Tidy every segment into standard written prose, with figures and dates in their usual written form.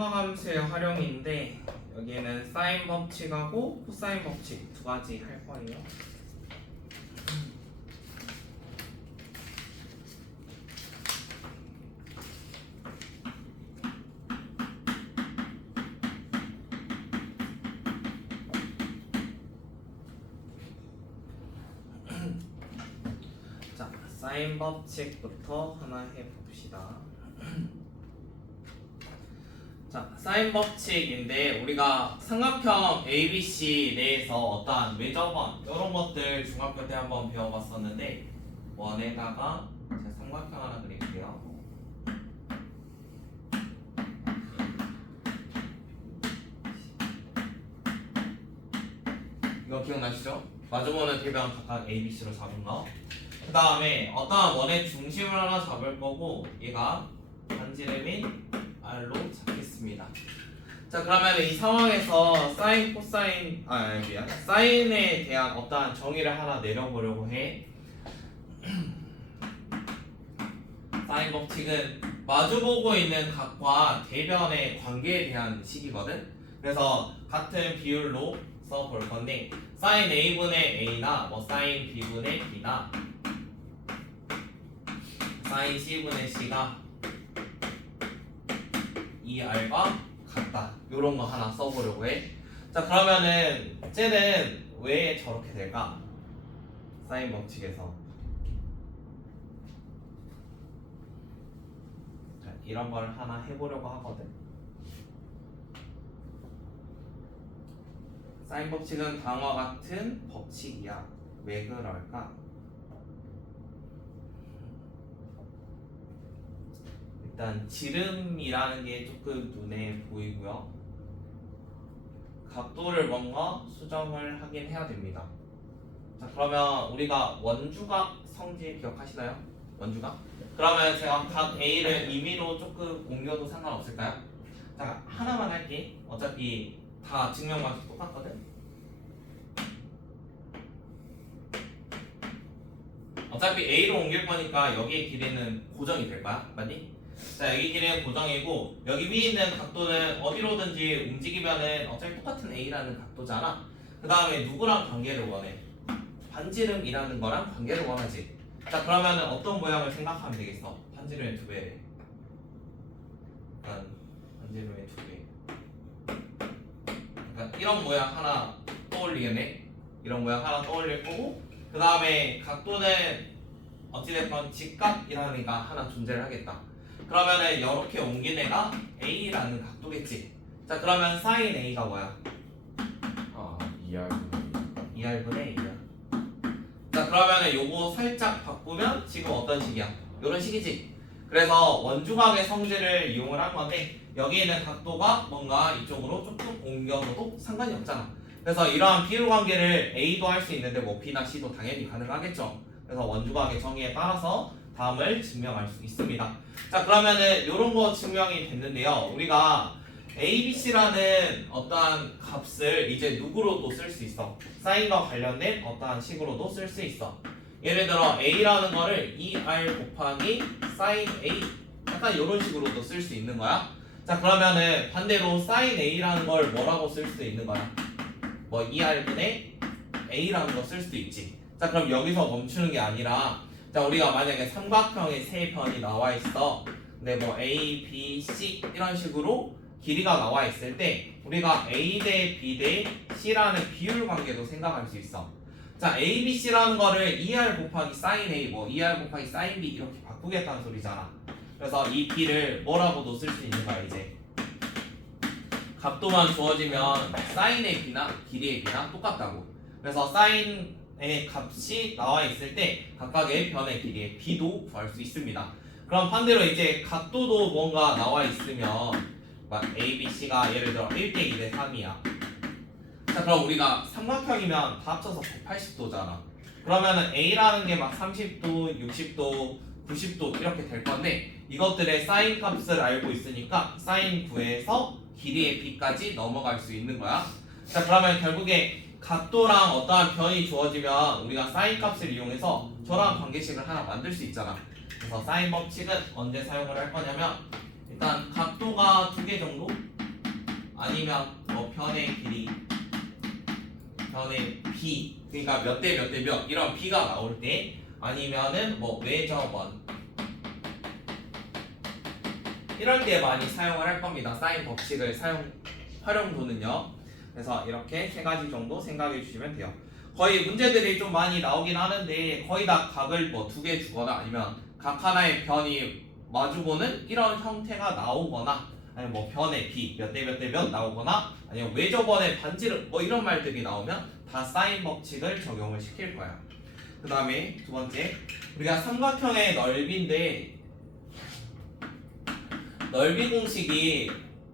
삼각함수의 활용인데 여기에는 사인 법칙하고 코사인 법칙 두 가지 할 거예요. 자, 사인 법칙부터 하나 해봅시다. 자, 사인 법칙인데 우리가 삼각형 ABC 내에서 어떠한 외접원 이런 것들 중학교 때 한번 배워봤었는데 원에다가 제가 삼각형 하나 그릴게요. 이거 기억나시죠? 마주보는 대변 각각 ABC로 잡은 거. 그 다음에 어떠한 원의 중심을 하나 잡을 거고 얘가 반지름인 R로 잡겠습니다. 자, 그러면 이 상황에서 사인, 코사인, 미안, 사인에 대한 어떠한 정의를 하나 내려보려고 해. 사인 법칙은 마주보고 있는 각과 대변의 관계에 대한 식이거든. 그래서 같은 비율로 써볼 건데 사인 A분의 A나 뭐 사인 B분의 B나 사인 C분의 C가 2R과 같다. 요런 거 하나 써보려고 해. 자, 그러면은 쟤는 왜 저렇게 될까? 사인 법칙에서 자, 이런 걸 하나 해보려고 하거든. 사인 법칙은 다음과 같은 법칙이야. 왜 그럴까? 일단 지름이라는 게 조금 눈에 보이고요. 각도를 뭔가 수정을 하긴 해야 됩니다. 자, 그러면 우리가 원주각 성질 기억하시나요? 원주각? 그러면 제가 각 A를 임의로 조금 옮겨도 상관없을까요? 자, 하나만 할게. 어차피 다 증명 방식 똑같거든. 어차피 A로 옮길 거니까 여기의 길이는 고정이 될 거야. 맞니? 자, 여기 길이는 고정이고 여기 위에 있는 각도는 어디로든지 움직이면은 어차피 똑같은 A라는 각도잖아. 그 다음에 누구랑 관계를 원해? 반지름이라는 거랑 관계를 원하지. 자, 그러면은 어떤 모양을 생각하면 되겠어? 반지름의 2배래. 약간 반지름의 2배. 약간 이런 모양 하나 떠올리겠네. 이런 모양 하나 떠올릴 거고 그 다음에 각도는 어찌됐건 직각이라는 애가 하나 존재를 하겠다. 그러면은 이렇게 옮긴 애가 A라는 각도겠지. 자, 그러면 사인 A가 뭐야? 2R분의 A야. 자, 그러면은 요거 살짝 바꾸면 지금 어떤 식이야? 요런 식이지. 그래서 원주각의 성질을 이용을 한 건데 여기 있는 각도가 뭔가 이쪽으로 조금 옮겨도 상관이 없잖아. 그래서 이러한 비율 관계를 A도 할 수 있는데 뭐 B나 C도 당연히 가능하겠죠. 그래서 원주각의 정의에 따라서 다음을 증명할 수 있습니다. 자, 그러면은 요런 거 증명이 됐는데요. 우리가 ABC라는 어떠한 값을 이제 누구로도 쓸 수 있어. 사인과 관련된 어떠한 식으로도 쓸 수 있어. 예를 들어 A라는 거를 2R 곱하기 사인 A 약간 요런 식으로도 쓸 수 있는 거야. 자, 그러면은 반대로 사인 A라는 걸 뭐라고 쓸 수 있는 거야? 뭐 2R분의 A라는 거 쓸 수도 있지. 자, 그럼 여기서 멈추는 게 아니라 자, 우리가 만약에 삼각형의 세 변이 나와 있어. 근데 뭐 A, B, C 이런 식으로 길이가 나와 있을 때 우리가 A 대 B 대 C라는 비율 관계도 생각할 수 있어. 자, A, B, C라는 거를 2R 곱하기 사인 A, 뭐 2R 곱하기 사인 B 이렇게 바꾸겠다는 소리잖아. 그래서 이 B를 뭐라고도 쓸 수 있는 거야, 이제. 각도만 주어지면 사인의 B나 길이의 B나 똑같다고. 그래서 사인의 값이 나와 있을 때 각각의 변의 길이의 B도 구할 수 있습니다. 그럼 반대로 이제 각도도 뭔가 나와 있으면 막 A, B, C가 예를 들어 1대 2대 3이야. 자, 그럼 우리가 삼각형이면 다 합쳐서 180도잖아. 그러면은 A라는 게 막 30도, 60도, 90도 이렇게 될 건데 이것들의 사인 값을 알고 있으니까 사인 9에서 길이의 B까지 넘어갈 수 있는 거야. 자, 그러면 결국에 각도랑 어떠한 변이 주어지면 우리가 사인 값을 이용해서 저런 관계식을 하나 만들 수 있잖아. 그래서 사인 법칙은 언제 사용을 할 거냐면 일단 각도가 2개 정도 아니면 뭐 변의 길이 변의 b 그러니까 몇 대 몇 대 몇 이런 b가 나올 때 아니면은 뭐 외접원 이럴 때 많이 사용을 할 겁니다. 사인 법칙을 활용도는요. 그래서 이렇게 세 가지 정도 생각해 주시면 돼요. 거의 문제들이 좀 많이 나오긴 하는데 거의 다 각을 뭐 두 개 주거나 아니면 각 하나의 변이 마주보는 이런 형태가 나오거나 아니면 뭐 변의 b 몇 대 몇 대 몇 나오거나 아니면 외접원의 반지름 뭐 이런 말들이 나오면 다 사인 법칙을 적용을 시킬 거야. 그 다음에 두 번째 우리가 삼각형의 넓이인데 넓이 공식이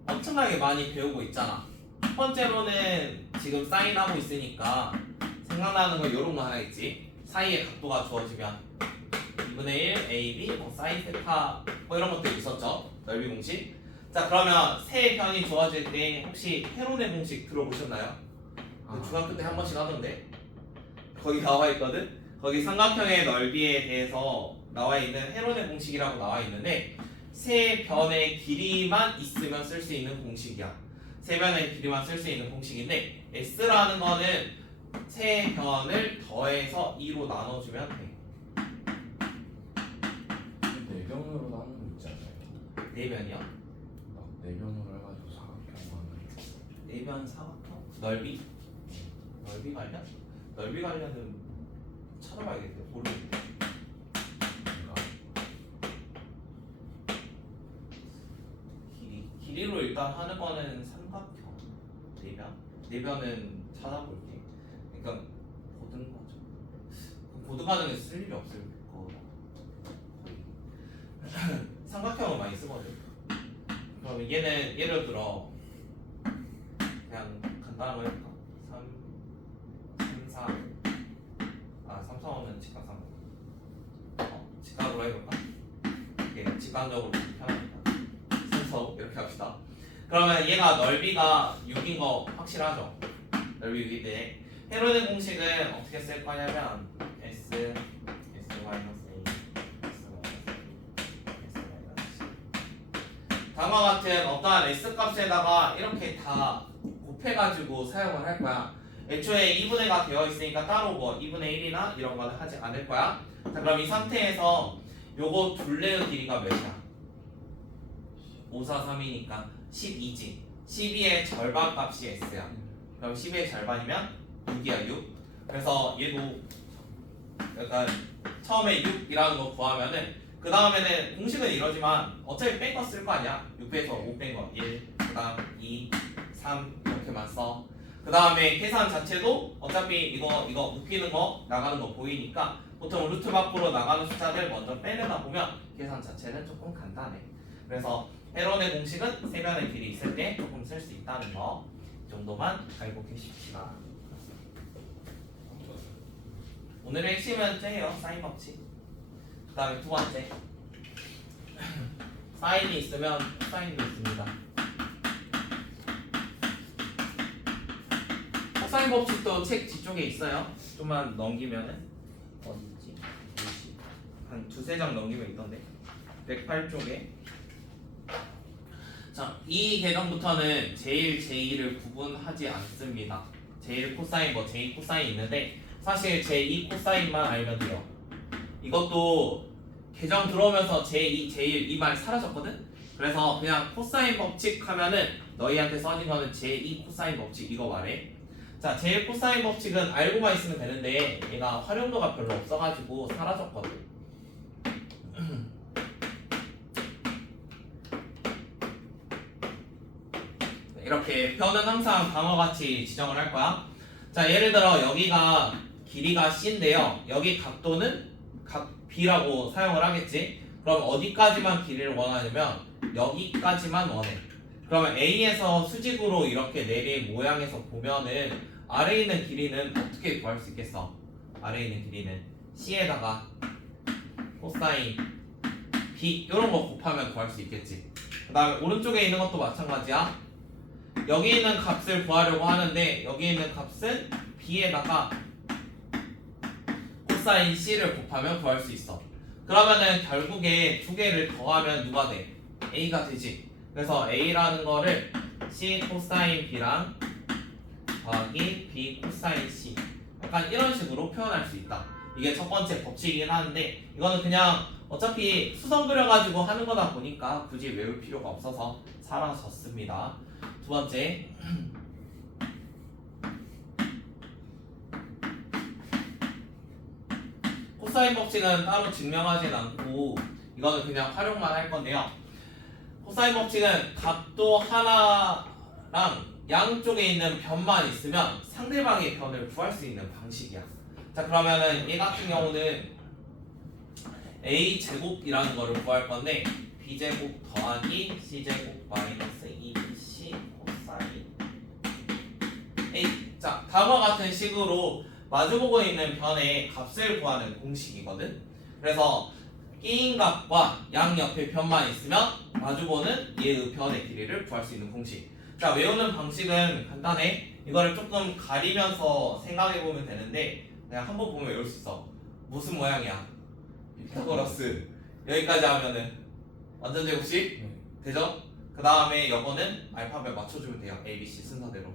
엄청나게 많이 배우고 있잖아. 첫 번째로는 지금 사인하고 있으니까 생각나는 거 요런 거 하나 있지. 사이에 각도가 주어지면 2분의 1 AB 뭐 사인 세타 뭐 이런 것들 있었죠. 넓이 공식. 자 그러면 세 변이 주어질 때 혹시 헤론의 공식 들어보셨나요? 중학교 때 한 번씩 하던데 거기 나와 있거든. 거기 삼각형의 넓이에 대해서 나와 있는 헤론의 공식이라고 나와 있는데 세 변의 길이만 있으면 쓸 수 있는 공식이야. 세 변의 길이만 쓸 수 있는 공식인데 S라는 거는 세 변을 더해서 2로 나눠주면 돼. 내변으로 나누는 거 있잖아요. 네 변이요? 막 내변으로 해가지고 사각형 하는. 네 변 사각형? 넓이 관련? 넓이 관련은 찾아봐야겠대. 모르겠대. 길이로 일단 하는 거는 삼각형 네 변은 찾아볼게. 그러니까 고등 과정 고등 과정에서 쓸 일이 없을 거 거의 삼각형은 많이 쓰거든. 그럼 얘는 예를 들어 그냥 간단한 거 해볼까? 3, 4 3, 4, 5는 직각삼각 직각으로 해볼까? 이게 직관적으로 편하니까 이렇게 합시다. 그러면 얘가 넓이가 6인 거 확실하죠? 넓이 6일 때 헤론의 공식은 어떻게 쓸 거냐면 S S-A S 다음과 같은 어떠한 S 값에다가 이렇게 다 곱해가지고 사용을 할 거야. 애초에 2분의가 되어 있으니까 따로 뭐 2분의 1이나 이런 거는 하지 않을 거야. 자 그럼 이 상태에서 요거 둘레의 길이가 몇이야? 5, 4, 3이니까 12지. 12의 절반 값이 S야. 그럼 12의 절반이면 6이야 6. 그래서 얘도 약간 처음에 6이라는 거 구하면은 그 다음에는 공식은 이러지만 어차피 뺀 거 쓸 거 아니야. 6에서 5 뺀 거 1, 그 다음 2, 3 이렇게만 써. 그 다음에 계산 자체도 어차피 이거 웃기는 거 나가는 거 보이니까 보통 루트 밖으로 나가는 숫자들 먼저 빼내다 보면 계산 자체는 조금 간단해. 그래서 헤론의 공식은 세 변의 길이 있을 때 조금 쓸 수 있다는 거 정도만 알고 계십시다. 오늘의 핵심은 째예요. 사인 법칙. 그 다음에 두 번째 사인이 있으면 코사인도 있습니다. 코사인 법칙도 책 뒤쪽에 있어요. 좀만 넘기면은 어디있지? 한 두세 장 넘기면 있던데 108쪽에 자, 이 계정부터는 제1, 제2를 구분하지 않습니다. 제1 코사인, 뭐 제2 코사인 있는데 사실 제2 코사인만 알면 돼요. 이것도 계정 들어오면서 제2, 제1 이 말 사라졌거든? 그래서 그냥 코사인 법칙 하면은 너희한테 써진 거는 제2 코사인 법칙 이거 말해. 자, 제1 코사인 법칙은 알고만 있으면 되는데 얘가 활용도가 별로 없어가지고 사라졌거든. 이렇게 편은 항상 방어같이 지정을 할 거야. 자 예를 들어 여기가 길이가 C인데요. 여기 각도는 각 B라고 사용을 하겠지. 그럼 어디까지만 길이를 원하냐면 여기까지만 원해. 그러면 A에서 수직으로 이렇게 내린 모양에서 보면은 아래에 있는 길이는 어떻게 구할 수 있겠어? 아래에 있는 길이는 C에다가 코사인 B 이런 거 곱하면 구할 수 있겠지. 그 다음에 오른쪽에 있는 것도 마찬가지야. 여기 있는 값을 구하려고 하는데 여기 있는 값은 B에다가 코사인 C를 곱하면 구할 수 있어. 그러면은 결국에 두 개를 더하면 누가 돼? A가 되지. 그래서 A라는 거를 C 코사인 B랑 더하기 B 코사인 C 약간 이런 식으로 표현할 수 있다. 이게 첫 번째 법칙이긴 하는데 이거는 그냥 어차피 수성 그려가지고 하는 거다 보니까 굳이 외울 필요가 없어서 사라졌습니다. 두 번째 코사인 법칙은 따로 증명하진 않고 이거는 그냥 활용만 할 건데요. 코사인 법칙은 각도 하나랑 양쪽에 있는 변만 있으면 상대방의 변을 구할 수 있는 방식이야. 자 그러면은 얘 같은 경우는 a 제곱이라는 거를 구할 건데 b 제곱 더하기 c 제곱 마이너스 2bc 코사인 a. 자 다음과 같은 식으로 마주보고 있는 변의 값을 구하는 공식이거든. 그래서 끼인 값과 양 옆에 변만 있으면 마주보는 얘의 변의 길이를 구할 수 있는 공식. 자 외우는 방식은 간단해. 이거를 조금 가리면서 생각해보면 되는데 그냥 한번 보면 외울 수 있어. 무슨 모양이야? 피타고라스. 여기까지 하면은 완전 제곱식 네. 되죠? 그 다음에 요거는 알파벳 맞춰주면 돼요. A, B, C 순서대로.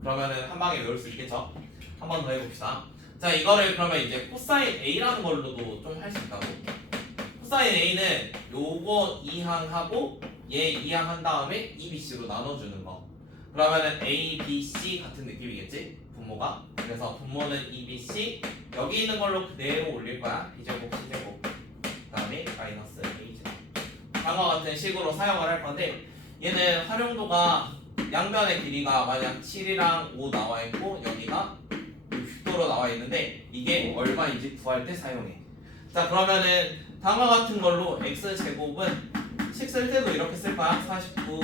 그러면은 한 방에 외울 수 있겠죠? 한 번 더 해봅시다. 자 이거를 그러면 이제 코사인 A라는 걸로도 좀 할 수 있다고. 코사인 A는 요거 2항하고 얘 2항 한 다음에 EBC로 나눠주는 거. 그러면은 A, B, C 같은 느낌이겠지? 분모가. 그래서 분모는 EBC 여기 있는 걸로 그대로 올릴 거야. B제곱, C제곱 그 다음에 마이너스 A제곱. 다음과 같은 식으로 사용을 할 건데 얘는 활용도가 양변의 길이가 만약 7이랑 5 나와 있고 여기가 60도로 나와 있는데 이게 얼마인지 구할 때 사용해. 자 그러면은 다음과 같은 걸로 x제곱은 식 쓸 때도 이렇게 쓸 거야. 49,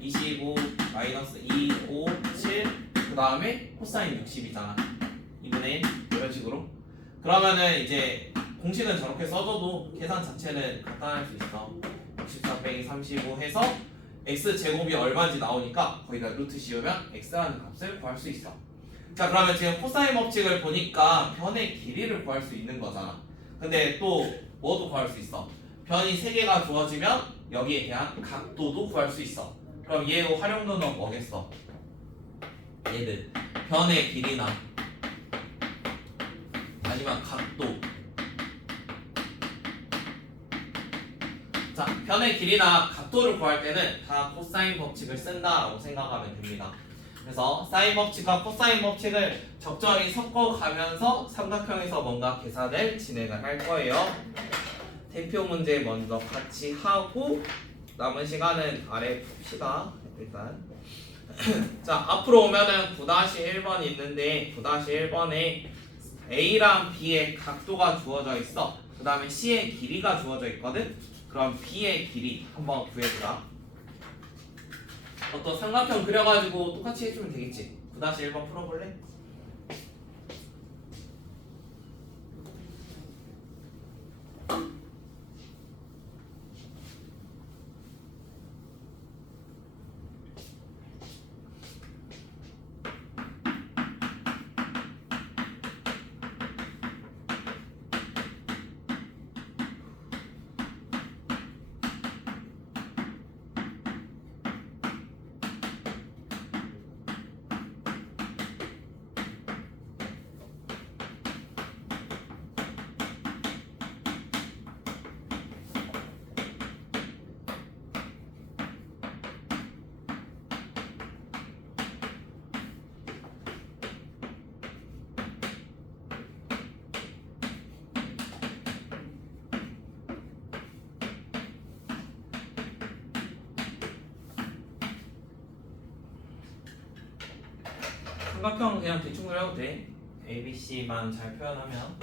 25, 마이너스 2, 5, 7 그 다음에 코사인 60이잖아. 2분의 1 이런 식으로. 그러면은 이제 공식은 저렇게 써줘도 계산 자체는 간단할 수 있어. 64 빼기 35 해서 x제곱이 얼마인지 나오니까 거기다 루트 씌우면 x라는 값을 구할 수 있어. 자 그러면 지금 코사인 법칙을 보니까 변의 길이를 구할 수 있는 거잖아. 근데 또 뭐도 구할 수 있어? 변이 3개가 주어지면 여기에 대한 각도도 구할 수 있어. 그럼 얘의 활용도는 뭐겠어? 얘는 변의 길이나 아니면 각도. 자 변의 길이나 각도를 구할 때는 다 코사인 법칙을 쓴다라고 생각하면 됩니다. 그래서 사인 법칙과 코사인 법칙을 적절히 섞어가면서 삼각형에서 뭔가 계산을 진행을 할 거예요. 대표 문제 먼저 같이 하고 남은 시간은 아래 풉시다. 일단 자 앞으로 오면은 9-1번이 있는데 9-1번에 A랑 B의 각도가 주어져 있어. 그 다음에 C의 길이가 주어져 있거든. 그럼 B의 길이 한번 구해보자. 어떤 삼각형 그려가지고 똑같이 해주면 되겠지. 9-1번 풀어볼래? 삼각형 그냥 대충 그려도 돼. A, B, C만 잘 표현하면.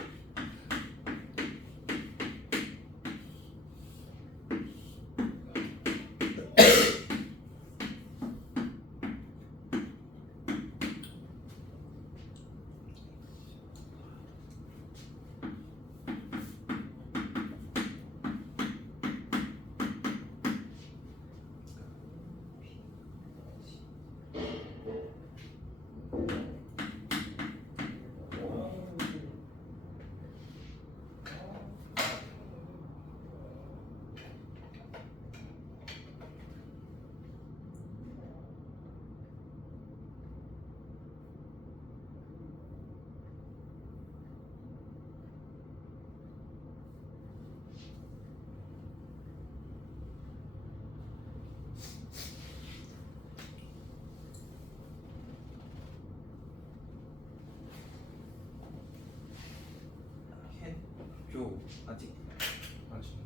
아직? 아직.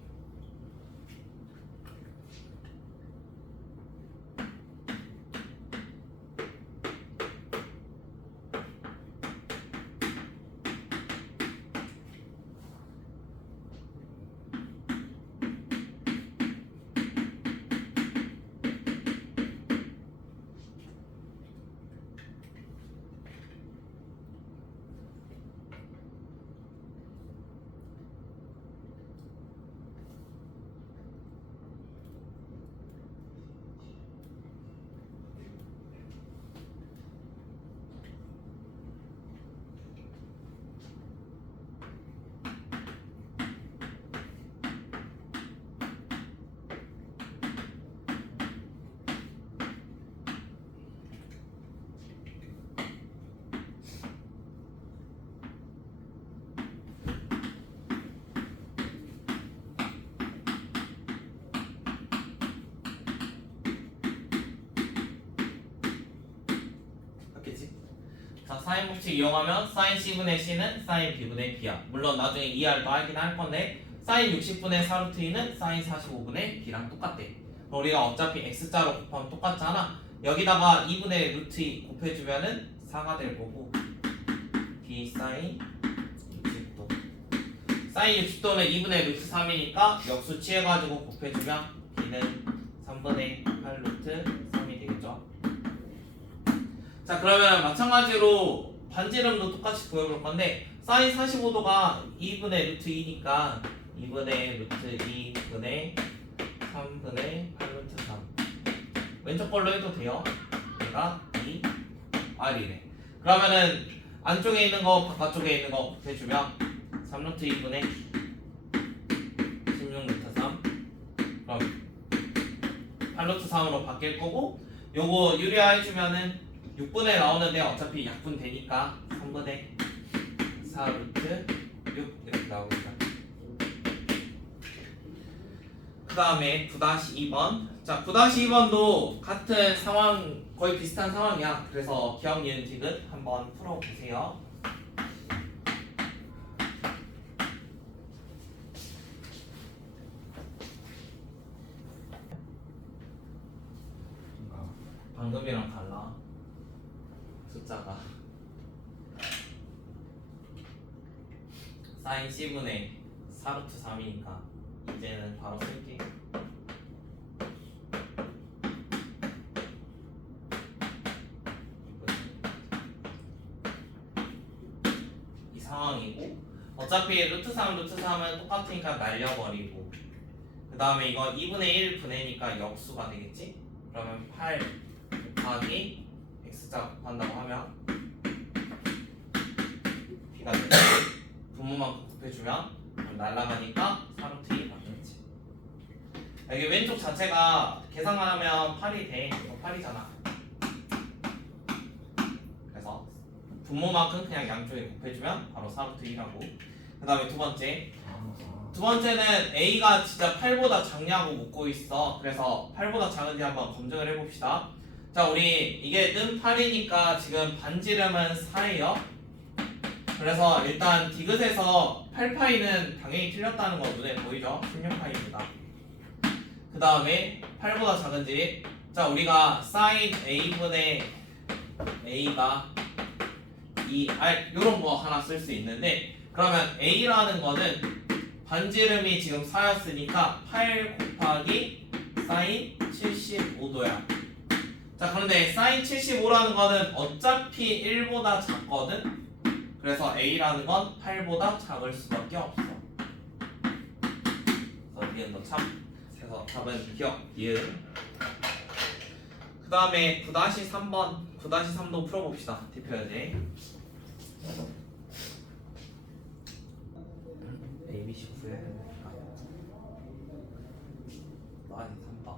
맞겠지? 자, 사인 법칙 이용하면 사인 C분의 C는 사인 B분의 B야. 물론 나중에 ER도 하긴 할 건데 사인 60분의 4루트 2는 사인 45분의 B랑 똑같대. 그럼 우리가 어차피 X자로 곱하면 똑같잖아. 여기다가 2분의 루트 2 곱해주면은 4가 될 거고 B 사인 60도 사인 60도는 2분의 루트 3이니까 역수 취해가지고 곱해주면 B는 3분의 8 루트 3이 되겠죠. 자, 그러면 마찬가지로 반지름도 똑같이 구해볼 건데 사인 45도가 2분의 루트 2니까 2분의 루트 2분의 3분의 8 루트 3 왼쪽 걸로 해도 돼요. 얘가 2 R이네. 그러면은 안쪽에 있는 거 바깥쪽에 있는 거 곱해주면 3 루트 2분의 16 루트 3 그럼 8 루트 3으로 바뀔 거고 요거 유리화 해주면은 6분의 나오는데 어차피 약분 되니까 3분의 4 루트 6 이렇게 나오겠다. 그 다음에 9-2번. 자, 9-2번도 같은 상황, 거의 비슷한 상황이야. 그래서 기억, 니은, 디귿 한번 풀어보세요. 방금이랑 달라. 숫자가 사인 C분의 4루트 3이니까 이제는 바로 쓸게. 이 상황이고 어차피 루트 3 루트 3은 똑같으니까 날려버리고 그 다음에 이거 2분의 1 분해니까 역수가 되겠지? 그러면 8 곱하기 x자 곱한다고 하면 b가 되겠지? 분모만큼 곱해주면 날라가니까 4루트 2가 되겠지. 여기 왼쪽 자체가 계산만 하면 8이 돼. 이거 8이잖아. 그래서 분모만큼 그냥 양쪽에 곱해주면 바로 4루트 2라고. 그 다음에 두 번째는 A가 진짜 8보다 작냐고 묻고 있어. 그래서 8보다 작은지 한번 검증을 해봅시다. 자, 우리 이게 는 8이니까 지금 반지름은 4예요. 그래서 일단 디귿에서 8파이는 당연히 틀렸다는 거 눈에 보이죠? 16파이입니다. 그 다음에 8보다 작은지, 자, 우리가 sin A분의 A가 2R 요런 거 하나 쓸 수 있는데, 그러면 A라는 거는 반지름이 지금 4였으니까 8 곱하기 sin 75도야. 자, 그런데 sin 75라는 거는 어차피 1보다 작거든? 그래서 A라는 건 8보다 작을 수밖에 없어. 그래서 니은도 참. 그래서 답은 기억, 니은. 그 다음에 9-3번. 9-3도 풀어봅시다. 대표여제. A, B, C 구해야 되니까. 9-3번.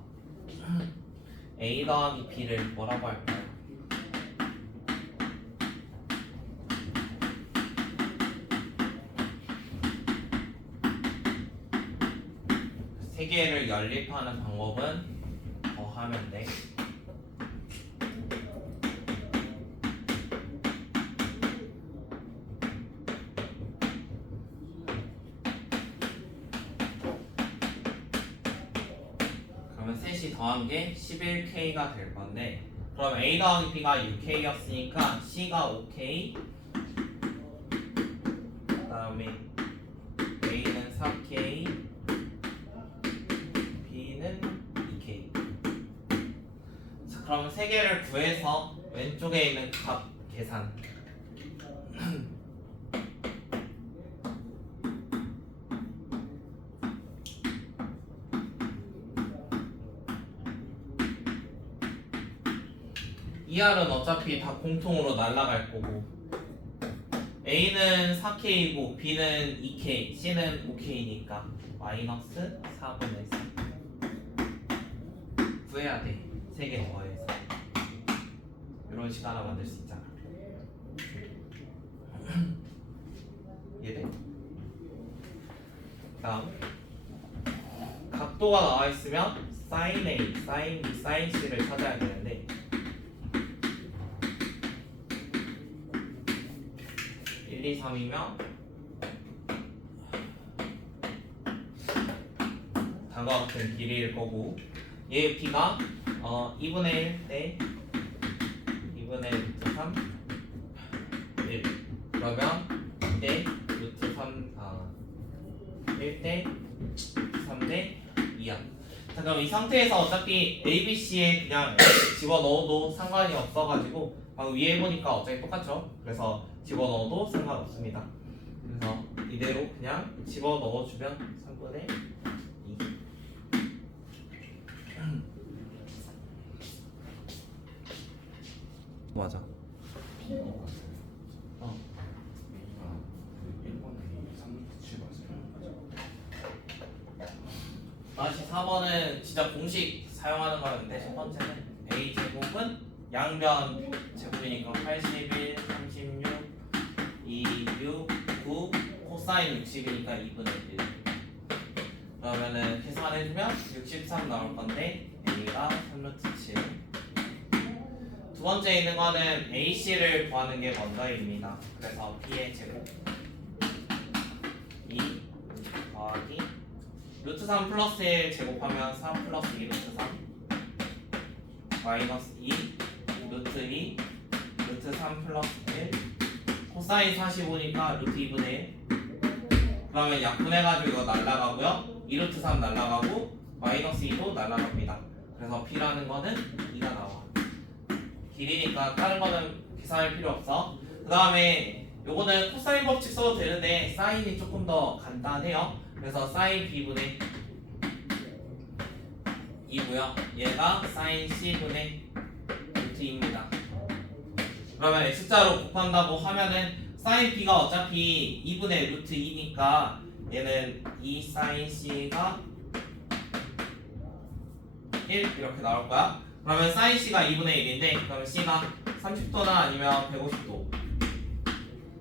A 더하기 B를 뭐라고 할까요? 세 개를 연립하는 방법은 더하면 돼. 그러면 셋이 더한 게 11K가 될 건데 그럼 A 더하기 B가 6K였으니까 C가 5K 그 다음에 A는 4K B는 2K. 자 그럼 세 개를 구해서 왼쪽에 있는 값 계산. ER은 어차피 다 공통으로 날아갈 거고 A는 4K이고 B는 2K, C는 5K니까 마이너스 4분의 3 구해야 돼. 3개 더해서 이런 식 하나 만들 수 있잖아. 이해돼? 다음 각도가 나와 있으면 sin A, sin B, sin C를 찾아야 되는데 1, 2, 3이면 다음과 같은 길이일 거고 얘의 B가 2분의 1 대 2분의 루트 3 1 그러면 2대 루트 3 1대 3대 2야. 자 그럼 이 상태에서 어차피 A, B, C에 그냥 집어넣어도 상관이 없어가지고 방금 위에 보니까 어차피 똑같죠? 그래서 집어넣어도 상관없습니다. 그래서 이대로 그냥 집어넣어주면 3분의 2 맞아. B가 같아요. 어. A가 그 1번에 3치 맞아요. 다시 4번은 진짜 공식 사용하는 거였는데 첫 번째는 A 제곱은 양변 제곱이니까 81, 36, 2, 6, 9 코사인 60이니까 2분의 1 그러면은 계산해주면 63 나올 건데 A가 3루트 7 두 번째 있는 거는 AC를 구하는 게 먼저입니다. 그래서 B의 제곱 2 더하기 루트 3 플러스 1 제곱하면 3 플러스 2 루트 3 마이너스 2 루트 2 루트 3 플러스 1 코사인 45니까 루트 2분의 1 그러면 약분해가지고 이거 날라가고요 2 루트 3 날라가고 마이너스 2도 날라갑니다. 그래서 B라는 거는 2가 나와. 길이니까 다른 거는 계산할 필요 없어. 그 다음에 요거는 코사인 법칙 써도 되는데 사인이 조금 더 간단해요. 그래서 사인 B분의 2고요 얘가 사인 C분의 루트 2입니다. 그러면 X자로 곱한다고 하면은 사인 B가 어차피 2분의 루트 2니까 얘는 2 사인 C가 1 이렇게 나올 거야. 그러면 사인 C가 2분의 1인데 그러면 C가 30도나 아니면 150도.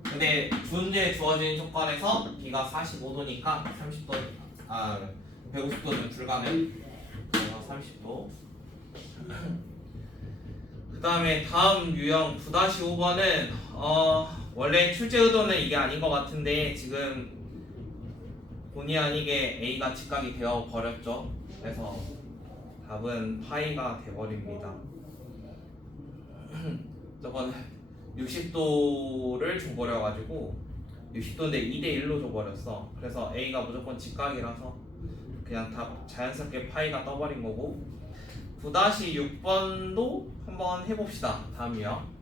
근데 문제에 주어진 조건에서 B가 45도니까 30도 150도는 불가능. 그래서 30도. 그 다음에 다음 유형 9-5번은 원래 출제 의도는 이게 아닌 것 같은데 지금 본의 아니게 A가 직각이 되어 버렸죠. 그래서 답은 파이가 돼버립니다. 저건 60도를 줘버려가지고 60도인데 2대1로 줘버렸어. 그래서 A가 무조건 직각이라서 그냥 답 자연스럽게 파이가 떠버린 거고 9-6번도 한번 해봅시다. 다음이요.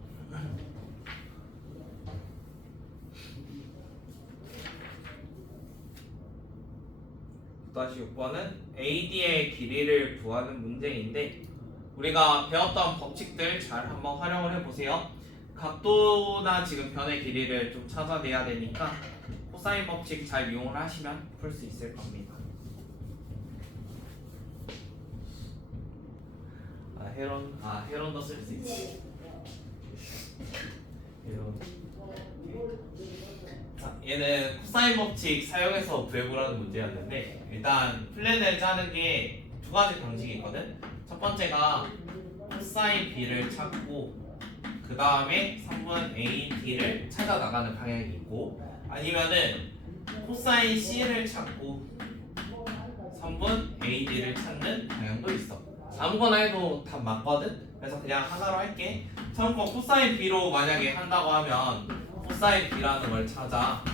9-6번은 AD의 길이를 구하는 문제인데 우리가 배웠던 법칙들 잘 한번 활용을 해보세요. 각도나 지금 변의 길이를 좀 찾아내야 되니까 코사인 법칙 잘 이용을 하시면 풀 수 있을 겁니다. 헤론도 쓸 수 있지. 헤론. 자, 얘는 코사인 법칙 사용해서 구해보라는 문제였는데 일단 플랜을 짜는 게 두 가지 방식이 있거든. 첫 번째가 코사인 B를 찾고 그 다음에 3분 A, D를 찾아 나가는 방향이 있고 아니면은 코사인 C를 찾고 3분 AD를 찾는 방향도 있어. 아무거나 해도 답 맞거든? 그래서 그냥 하나로 할게. 참고 코사인 B로 만약에 한다고 하면 코사인 B라는 걸 찾아.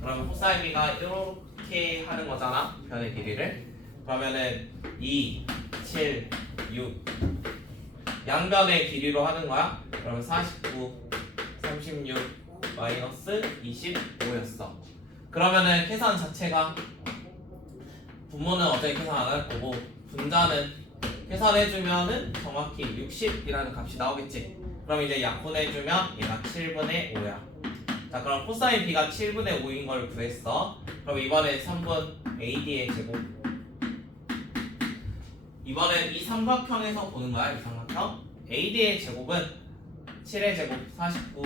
그러면 코사인 B가 이렇게 하는 거잖아. 변의 길이를. 그러면은 2, 7, 6 양변의 길이로 하는 거야. 그러면 49, 36, 마이너스 25였어. 그러면은 계산 자체가 분모는 어차피 계산 안 할 거고 분자는 계산해주면은 정확히 60이라는 값이 나오겠지. 그럼 이제 약분해주면 얘가 7분의 5야. 자, 그럼 코사인 B가 7분의 5인 걸 구했어. 그럼 이번에 3분 AD의 제곱. 이번엔 이 삼각형에서 보는 거야. 이 삼각형. AD의 제곱은 7의 제곱 49,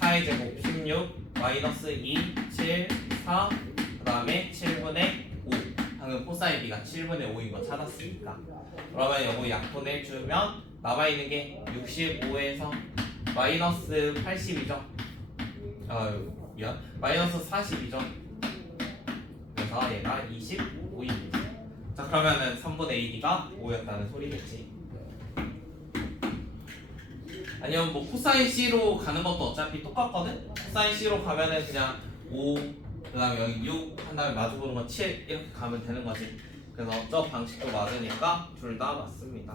4의 제곱 16, 마이너스 2, 7, 4, 그 다음에 7분의 5. 방금 코사인 B가 7분의 5인 거 찾았으니까. 그러면 요거 약분해주면 남아있는 게 65에서 마이너스 82죠. 미안. 마이너스 42죠. 그래서 얘가 25입니다. 자, 그러면은 3분의 AD가 5였다는 소리겠지. 아니면 뭐 코사인 C로 가는 것도 어차피 똑같거든? 코사인 C로 가면은 그냥 5, 그 다음에 여기 6 한 다음에 마주보는 건 7 이렇게 가면 되는 거지. 그래서 저 방식도 맞으니까 둘 다 맞습니다.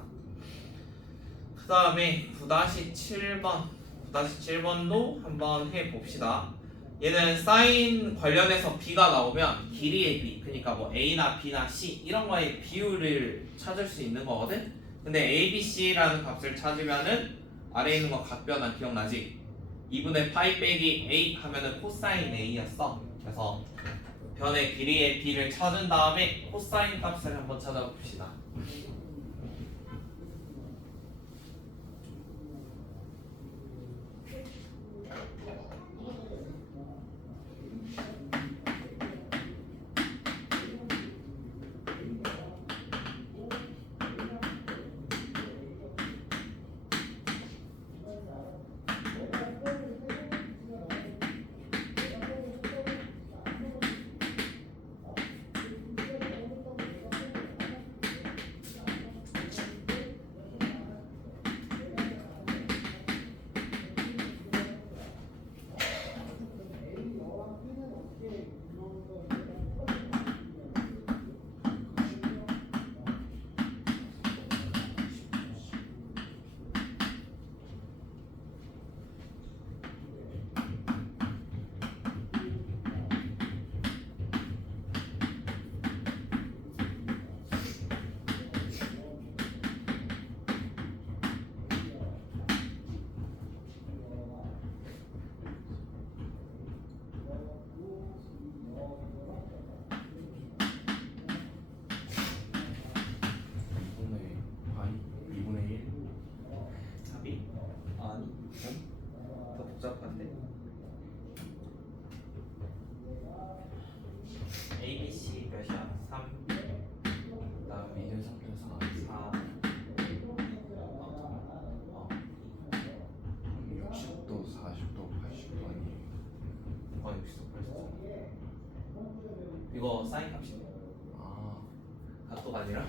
그 다음에 9-7번 9-7번도 한번 해봅시다. 얘는 사인 관련해서 B가 나오면 길이의 B, 그러니까 뭐 A나 B나 C 이런 거의 비율을 찾을 수 있는 거거든? 근데 A, B, C라는 값을 찾으면은 아래에 있는 거 갓변환 기억나지? 2분의 파이 빼기 A 하면은 코사인 A였어. 그래서 변의 길이의 B를 찾은 다음에 코사인 값을 한번 찾아봅시다. 답이? 아니, 더 복잡한데? A, B, C 몇이야? 3, 그 다음에 2대 3대 4 4, 60도 40도 80도 아니에요. 60도 80도. 이거 사인 값이네. 아 각도가 아니라.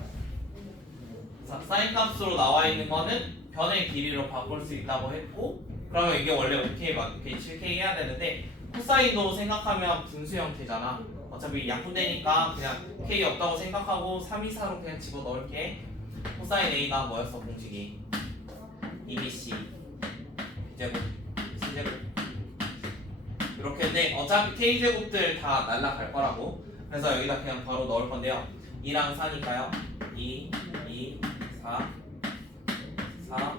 자, 사인 값으로 나와 있는 거는 변의 길이로 바꿀 수 있다고 했고, 그러면 이게 원래 OK, OK, 7K 해야 되는데 코사인도 생각하면 분수 형태잖아. 어차피 약분되니까 그냥 K 없다고 생각하고 3, 2, 4로 그냥 집어 넣을게. 코사인 A가 뭐였어 공식이? 2BC B제곱 C제곱 이렇게 돼. 어차피 K제곱들 다 날라갈 거라고. 그래서 여기다 그냥 바로 넣을 건데요. 2랑 4니까요. 2, 2, 4, 4,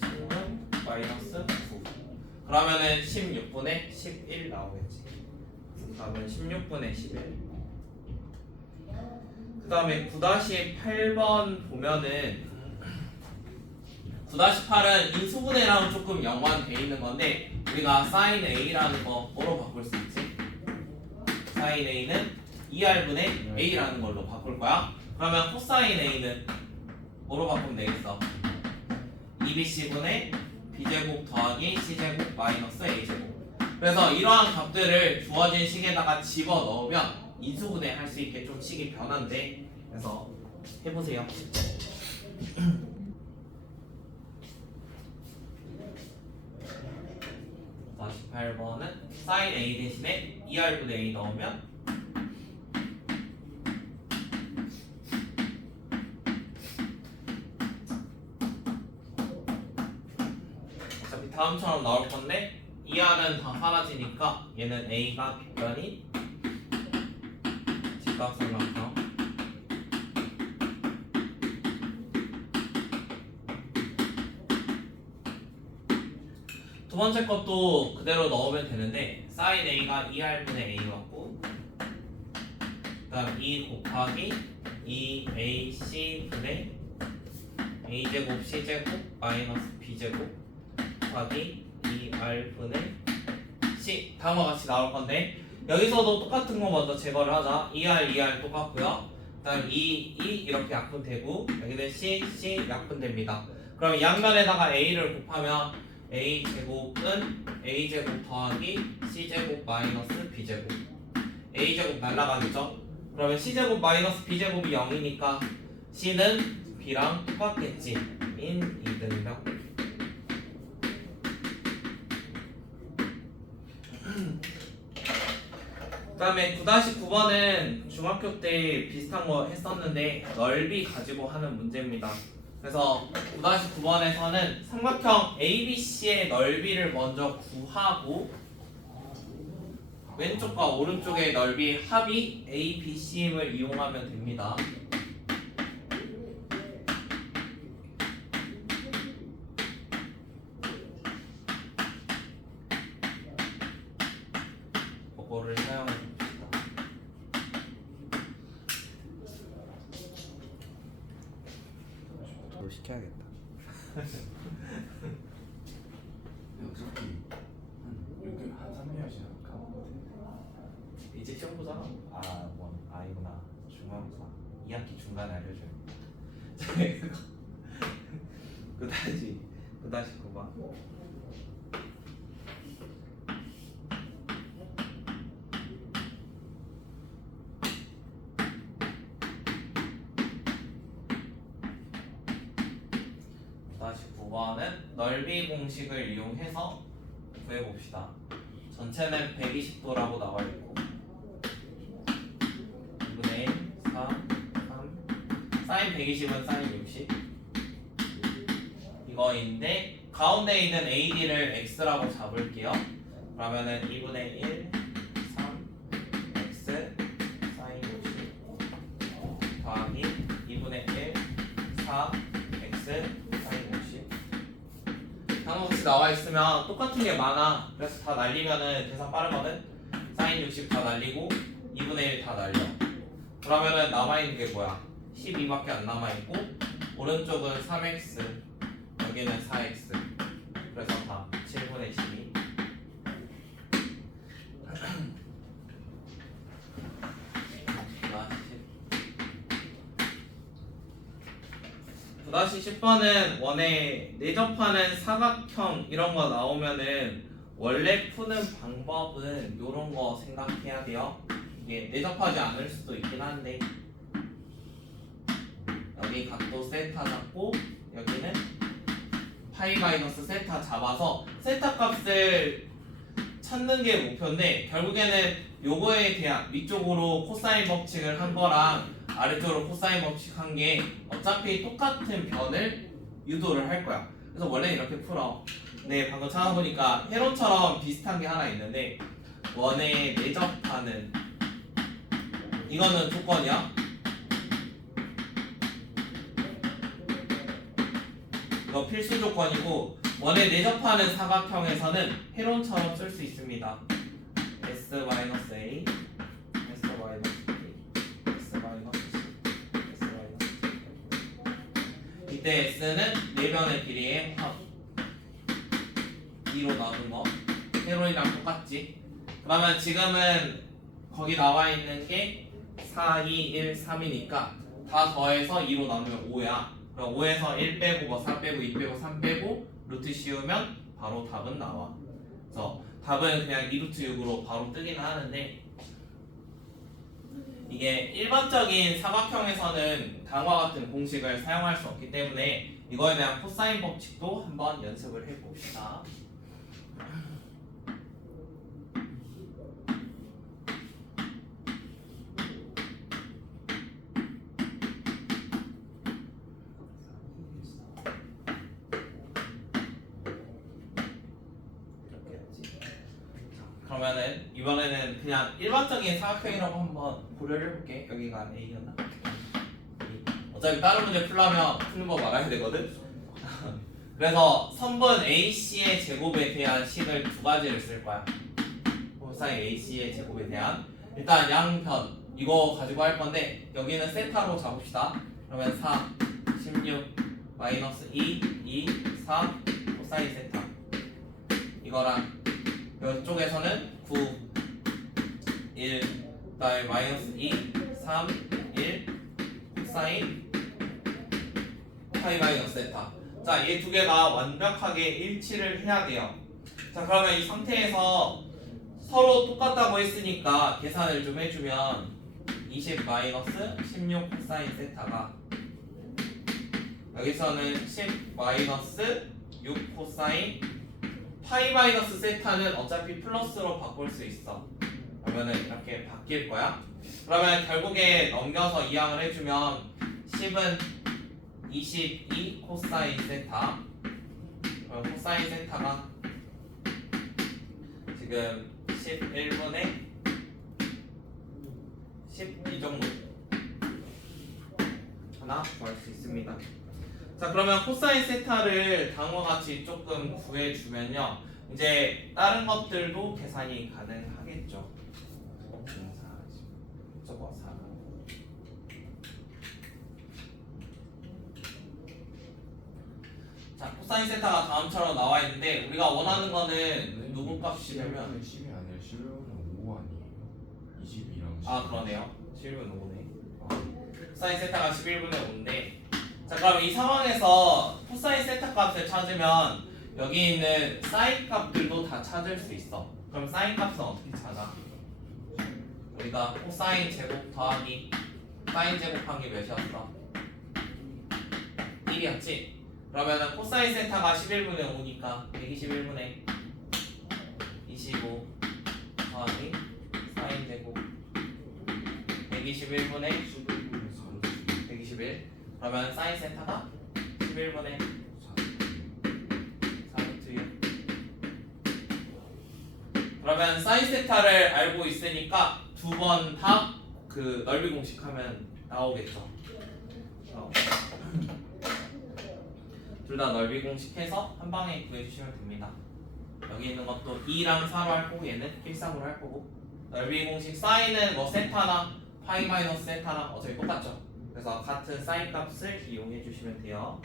16, 마이너스 9. 그러면은 16분의 11 나오겠지. 그러면 16분의 11. 그 다음에 9-8번 보면은 9-8은 인수분해랑 조금 연관돼 있는 건데 우리가 sin A라는 거 뭐로 바꿀 수 있지? sin A는 2R분의 A라는 걸로 바꿀 거야. 그러면 코사인 A는 뭐로 바꾸면 되겠어? 2BC분의 B제곱 더하기 C제곱 마이너스 A제곱. 그래서 이러한 값들을 주어진 식에다가 집어넣으면 인수분해 할 수 있게 좀 식이 변한데 그래서 해보세요. 48번은 sin A 대신에 2R분의 A 넣으면 어차피 다음처럼 나올 건데 2R은 다 사라지니까 얘는 A가 빗변이 직각삼각형 두 번째 것도 그대로 넣으면 되는데 sin A가 2R분의 A 같고 그 다음 2 곱하기 2AC분의 A제곱 C제곱 마이너스 B제곱 곱하기 2R분의 C 다음과 같이 나올 건데 여기서도 똑같은 거 먼저 제거를 하자. 2R 똑같고요. 그 다음 2 이렇게 약분되고 여기는 C 약분됩니다. 그럼 양면에다가 A를 곱하면 A제곱은 A제곱 더하기 C제곱 마이너스 B제곱 A제곱 날라가겠죠? 그러면 C제곱 마이너스 B제곱이 0이니까 C는 B랑 똑같겠지. 인 2등이라고. 그 다음에 9-9번은 중학교 때 비슷한 거 했었는데 넓이 가지고 하는 문제입니다. 그래서 9-9번에서는 삼각형 ABC의 넓이를 먼저 구하고 왼쪽과 오른쪽의 넓이 합이 ABC임을 이용하면 됩니다. 그거를 사용해 봅시다. 뭘 시켜야겠다. 어차피 한 3개월 지나니까 이제 시험 보잖아. 아니구나. 중간고사 2학기 중간에 알려줘요. 그다지 9-9번. 다시 9번은 넓이 공식을 이용해서 구해봅시다. 전체는 120도라고 나와 있고 2분의 1, 4, 3 사인 120은 사인 60 이거인데 가운데 있는 AD를 X라고 잡을게요. 그러면은 2분의 1, 3 X 사인 60 더하기 2분의 1, 4 X 항목식 나와 있으면 똑같은 게 많아. 그래서 다 날리면은 계산 빠르거든. 사인 60 다 날리고 2분의 1 다 날려. 그러면은 남아 있는 게 뭐야? 12밖에 안 남아 있고 오른쪽은 3x 여기는 4x. 그래서 다 7분의 12. 다시 10번은 원에 내접하는 사각형 이런 거 나오면은 원래 푸는 방법은 요런 거 생각해야 돼요. 이게 내접하지 않을 수도 있긴 한데 여기 각도 세타 잡고 여기는 파이 마이너스 세타 잡아서 세타 값을 찾는 게 목표인데 결국에는 요거에 대한 위쪽으로 코사인 법칙을 한 거랑 아래쪽으로 코사인 법칙 한 게 어차피 똑같은 변을 유도를 할 거야. 그래서 원래 이렇게 풀어. 네, 방금 찾아보니까 회로처럼 비슷한 게 하나 있는데 원에 내접하는 이거는 조건이야. 이거 필수 조건이고 원에 내접하는 사각형에서는 회로처럼 쓸 수 있습니다. S-A 이때 S는 내변의 길이의 합 2로 나눈 거 세로이랑 똑같지. 그러면 지금은 거기 나와 있는 게 4, 2, 1, 3이니까 다 더해서 2로 나누면 5야. 그럼 5에서 1 빼고 뭐 4 빼고 2 빼고 3 빼고 루트 씌우면 바로 답은 나와. 그래서 답은 그냥 2루트 6으로 바로 뜨기는 하는데 이게 일반적인 사각형에서는 다음과 같은 공식을 사용할 수 없기 때문에 이거에 대한 코사인 법칙도 한번 연습을 해봅시다. 그러면은 이번에는 그냥 일반적인 사각형이라고 한번 고려를 해볼게. 여기가 A였나? 어차피 다른 문제 풀려면 푸는 거 말아야 되거든. 그래서 선분 AC의 제곱에 대한 식을 두 가지를 쓸 거야. 코사인 AC의 제곱에 대한 일단 양변 이거 가지고 할 건데 여기는 세타로 잡읍시다. 그러면 4, 16, 마이너스 2, 2, 3 코사인 세타 이거랑 이쪽에서는 9, 1, 그다음에 마이너스 2, 3, 1 코사인 파이 마이너스 세타. 자, 이 두 개가 완벽하게 일치를 해야 돼요. 자, 그러면 이 상태에서 서로 똑같다고 했으니까 계산을 좀 해주면 20 마이너스 16 코사인 세타가 여기서는 10 마이너스 6 코사인 파이 마이너스 세타는 어차피 플러스로 바꿀 수 있어. 그러면은 이렇게 바뀔 거야. 그러면 결국에 넘겨서 이항을 해주면 10은 22 코사인 세타. 그럼 코사인 세타가 지금 11분의 12 정도 하나 구할 수 있습니다. 자, 그러면 코사인 세타를 다음과 같이 조금 구해주면요 이제 다른 것들도 계산이 가능하겠죠. 저거 4. 자, 코사인 세타가 다음처럼 나와 있는데 우리가 원하는 거는 누구 값이 되면 10이 아니라 11분의 5 아니에요? 22랑 아 그러네요. 11분의 5네. 코사인 세타가 11분의 5인데 자, 그럼 이 상황에서 코사인 세타 값을 찾으면 여기 있는 사인 값들도 다 찾을 수 있어. 그럼 사인 값은 어떻게 찾아? 우리가 코사인 제곱 더하기 사인 제곱한 게 몇이었어? 1이었지? 그러면은 코사인 세타가 11분의 5니까 121분의 25 더하기 사인 제곱 121분의 121 그러면 사인 세타가 11분의 4루트 6 그러면 사인 세타를 알고 있으니까 두 번 다 그 넓이 공식 하면 나오겠죠. 둘 다 넓이 공식 해서 한 방에 구해주시면 됩니다. 여기 있는 것도 2랑 4로 할 거고 얘는 1,3으로 할 거고 넓이 공식 사인은 뭐 세타나 파이 마이너스 세타랑 어차피 똑같죠. 그래서 같은 사인 값을 이용해 주시면 돼요.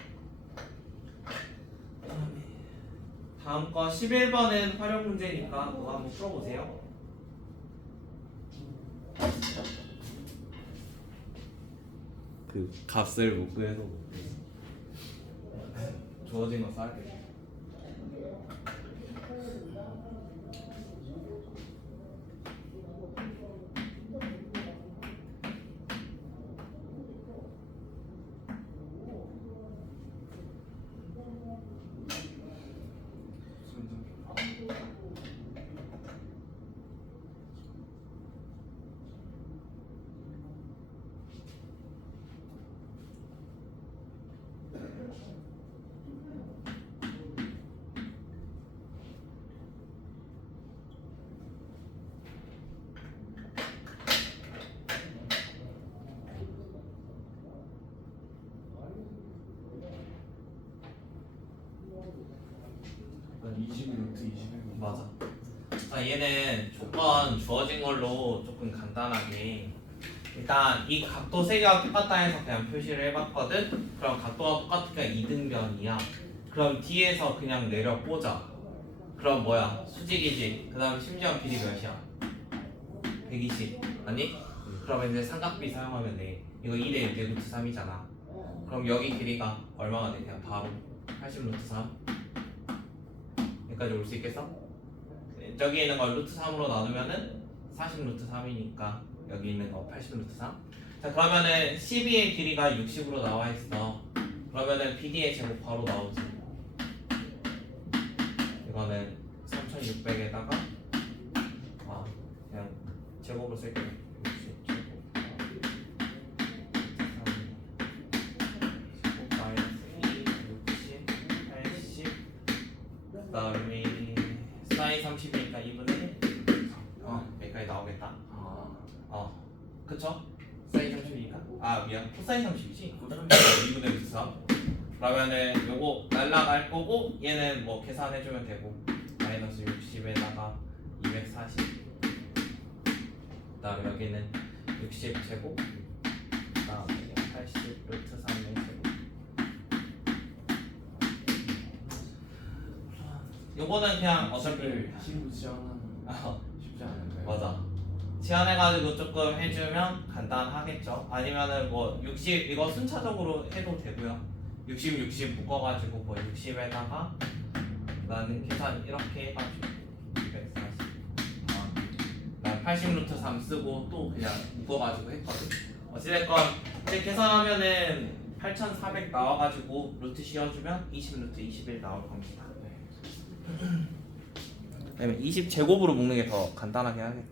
다음 거 11번은 활용 문제니까 그거 한번 풀어보세요. 그 값을 못 구해서 주어진 거 써야겠다. 난 21루트 21. 맞아. 자, 얘는 조건 주어진 걸로 조금 간단하게 일단 이 각도 세 개가 똑같다 해서 그냥 표시를 해봤거든. 그럼 각도가 똑같으니까 이등변이야. 그럼 뒤에서 그냥 내려 꽂아. 그럼 뭐야? 수직이지. 그 다음 심지어 길이 몇이야? 120 아니? 그러면 이제 삼각비 사용하면 돼. 이거 2대 6대 루트 3이잖아. 그럼 여기 길이가 얼마가 돼? 그냥 바로 80 루트 3 여기까지 올 수 있겠어? 저기 있는 걸 루트 3으로 나누면은 40 루트 3이니까 여기 있는 거 80 루트 3. 자 그러면은 12의 길이가 60으로 나와 있어. 그러면은 BD의 제곱 바로 나오지. 이거는 3600에다가 그냥 제곱으로 쓸게. 60 제곱 제곱 마이너스 2 60 80 그다음에 사인 30이니까 2분의 1 여기까지 나오겠다. 그쵸? 사인 30이니까 미안 코사인 30이지? 2분의 루트 3. 그러면은 요거 날라갈 거고 얘는 뭐 계산해주면 되고 마이너스 60에다가 240 그다음에 여기는 60 제곱 그다음에 80 루트 3의 제곱. 요거는 그냥 어차피 쉽지 않아. 쉽지 않은데. 맞아. 치환해가지고 조금 해주면 간단하겠죠. 아니면은 뭐 60 이거 순차적으로 해도 되고요. 60 묶어가지고 뭐 60에다가 나는 계산 이렇게 해가지고 240. 난 80 루트 3 쓰고 또 그냥 묶어가지고 했거든. 어찌됐건 이제 계산하면은 8400 나와가지고 루트 씌워주면 20 루트 21 나올 겁니다. 왜냐면 20 제곱으로 묶는 게 더 간단하게 하겠다.